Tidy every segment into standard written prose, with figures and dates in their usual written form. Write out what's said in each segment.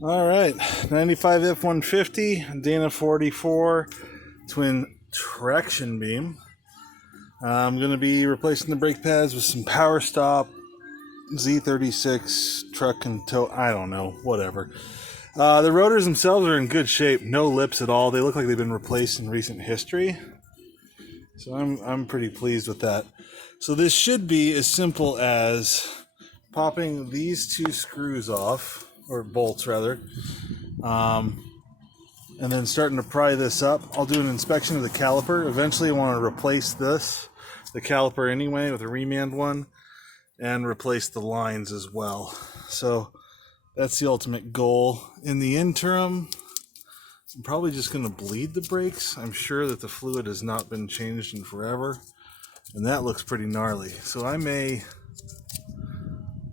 All right, 95 F150, Dana 44 twin traction beam. I'm going to be replacing the brake pads with some Power Stop Z36 truck and tow. I don't know, whatever. The rotors themselves are in good shape, no lips at all. They look like they've been replaced in recent history. So I'm pretty pleased with that. So this should be as simple as popping these two screws off, or bolts rather, and then starting to pry this up. I'll do an inspection of the caliper. Eventually I want to replace the caliper anyway, with a remand one, and replace the lines as well. So that's the ultimate goal. In the interim, I'm probably just going to bleed the brakes. I'm sure that the fluid has not been changed in forever, and that looks pretty gnarly. So I may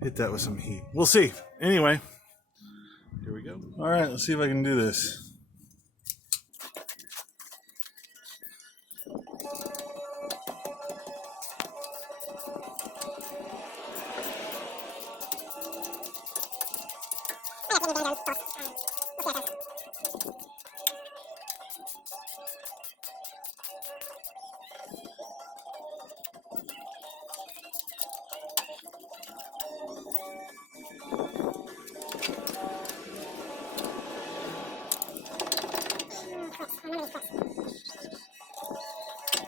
hit that with some heat. We'll see. Anyway, here we go. All right, let's see if I can do this.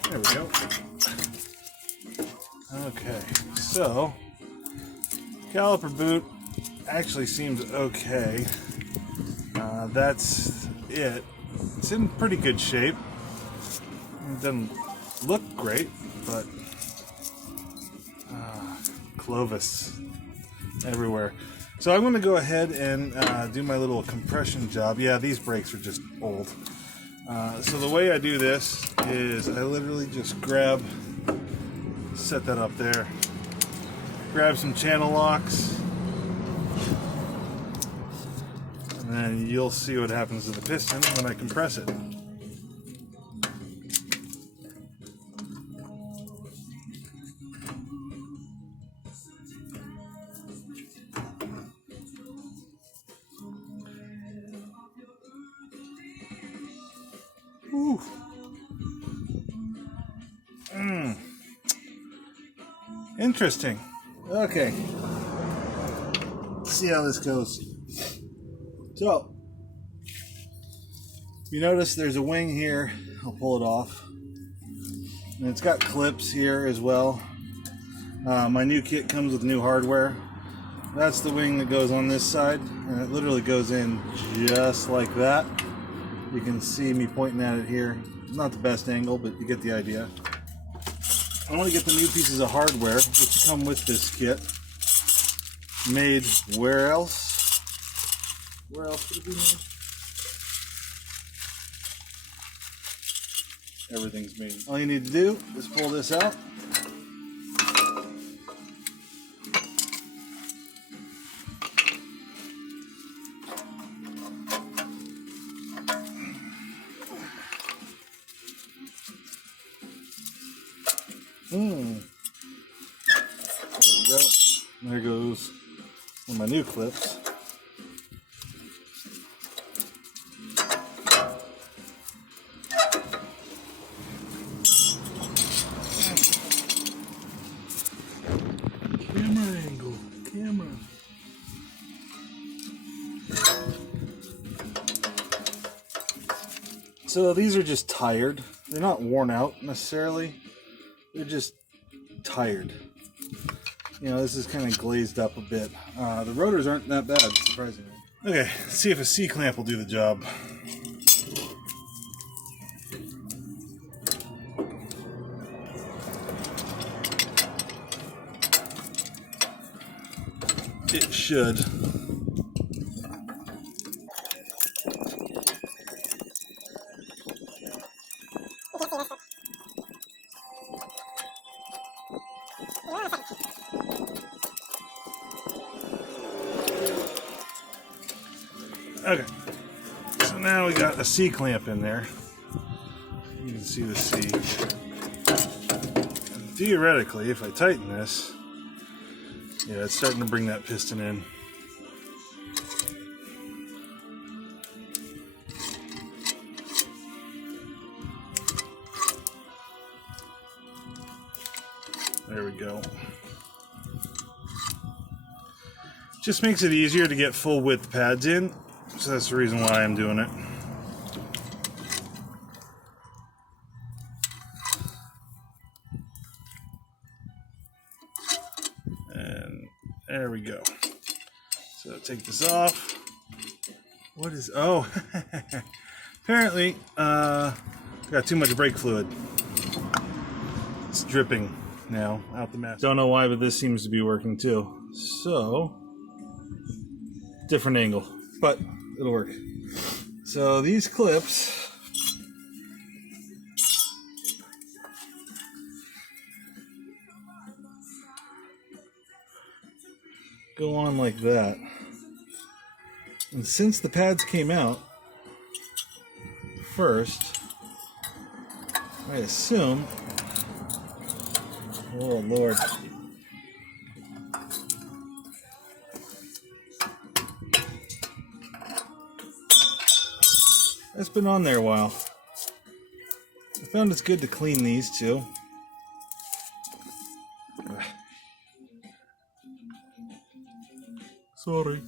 There we go. Okay, so caliper boot actually seems okay. That's it. It's in pretty good shape. It doesn't look great, but Clovis everywhere. So I'm going to go ahead and do my little compression job. Yeah, these brakes are just old. So the way I do this is I literally just set that up there, grab some channel locks, and then you'll see what happens to the piston when I compress it. Ooh. Interesting. Okay. Let's see how this goes. So, you notice there's a wing here. I'll pull it off. And it's got clips here as well. My new kit comes with new hardware. That's the wing that goes on this side, and it literally goes in just like that. You can see me pointing at it here. Not the best angle, but you get the idea. I want to get the new pieces of hardware which come with this kit. Made where else? Where else would it be made? Everything's made. All you need to do is pull this out. There we go. There goes one of my new clips. Camera angle. Camera. So these are just tired. They're not worn out necessarily. They're just tired. You know, this is kind of glazed up a bit. The rotors aren't that bad, surprisingly. Okay, let's see if a C-clamp will do the job. It should. Okay, so now we got a C-clamp in there. You can see the C. And theoretically, if I tighten this, yeah, it's starting to bring that piston in. There we go. Just makes it easier to get full width pads in, so that's the reason why I'm doing it. And there we go. So take this off. What is, oh, apparently got too much brake fluid. It's dripping now out the mess. Don't know why, but this seems to be working too. So, different angle, but it'll work. So these clips go on like that. And since the pads came out first, I assume, oh Lord, it's been on there a while. I found it's good to clean these too. Sorry.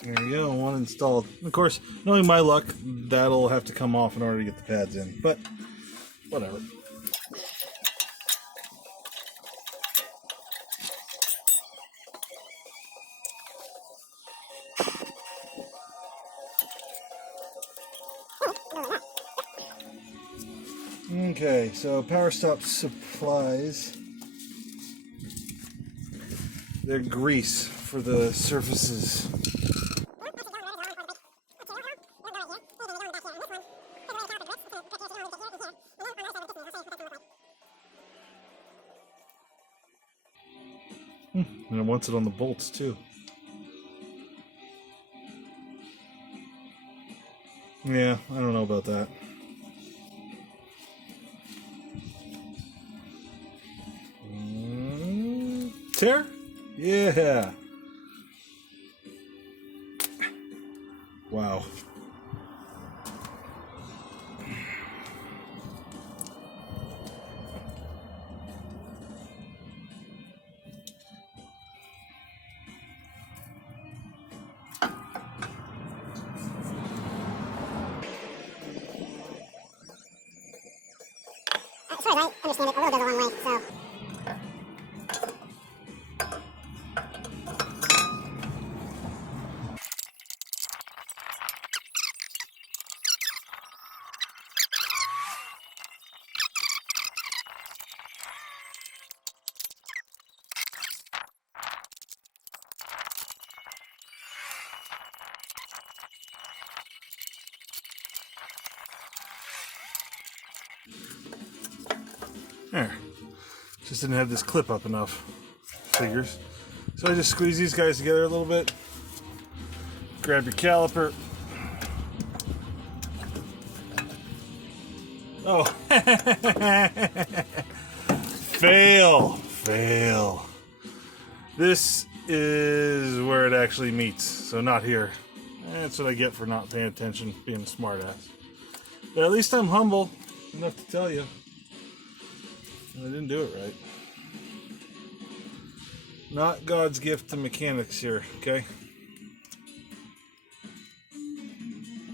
There you go, one installed. Of course, knowing my luck, that'll have to come off in order to get the pads in, but whatever. Okay, so Power Stop supplies their grease for the surfaces. And it wants it on the bolts too. Yeah, I don't know about that. Tear? Yeah. Wow. As far as I understand it, a little goes a long way, so. There. Just didn't have this clip up enough. Figures. So I just squeeze these guys together a little bit. Grab your caliper. Oh. Fail. Fail. This is where it actually meets. So not here. That's what I get for not paying attention, being a smartass. But at least I'm humble enough to tell you I didn't do it right. Not God's gift to mechanics here, okay?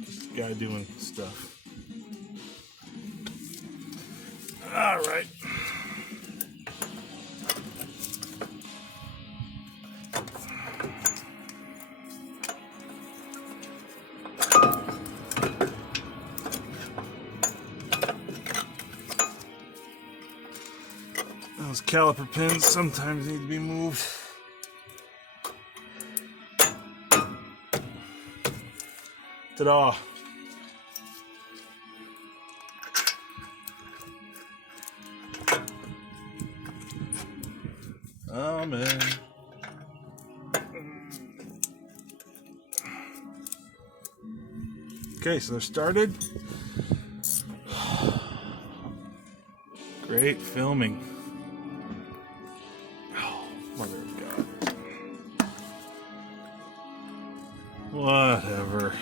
Just a guy doing stuff. Alright. Those caliper pins sometimes need to be moved. Ta-da! Amen. Okay, so they're started. Great filming. Oh, mother of God. Whatever.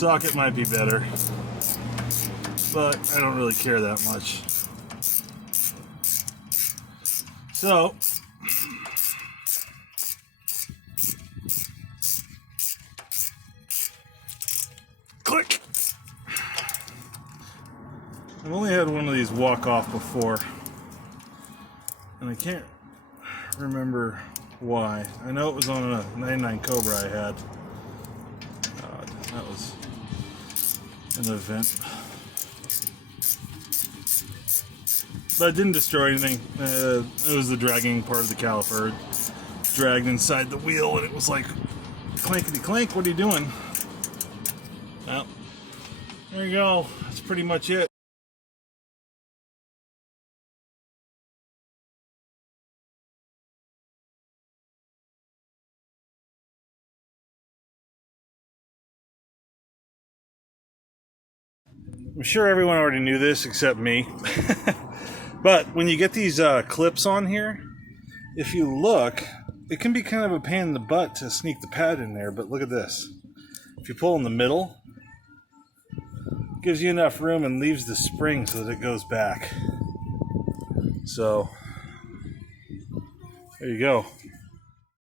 socket might be better, but I don't really care that much. So, click! I've only had one of these walk off before, and I can't remember why. I know it was on a 99 Cobra I had. God, that was an event. But it didn't destroy anything. It was the dragging part of the caliper. It dragged inside the wheel, and it was like, clankety clank, what are you doing? Well, there you go. That's pretty much it. I'm sure everyone already knew this except me. But when you get these clips on here, if you look, it can be kind of a pain in the butt to sneak the pad in there, but look at this. If you pull in the middle, it gives you enough room and leaves the spring so that it goes back. So, there you go.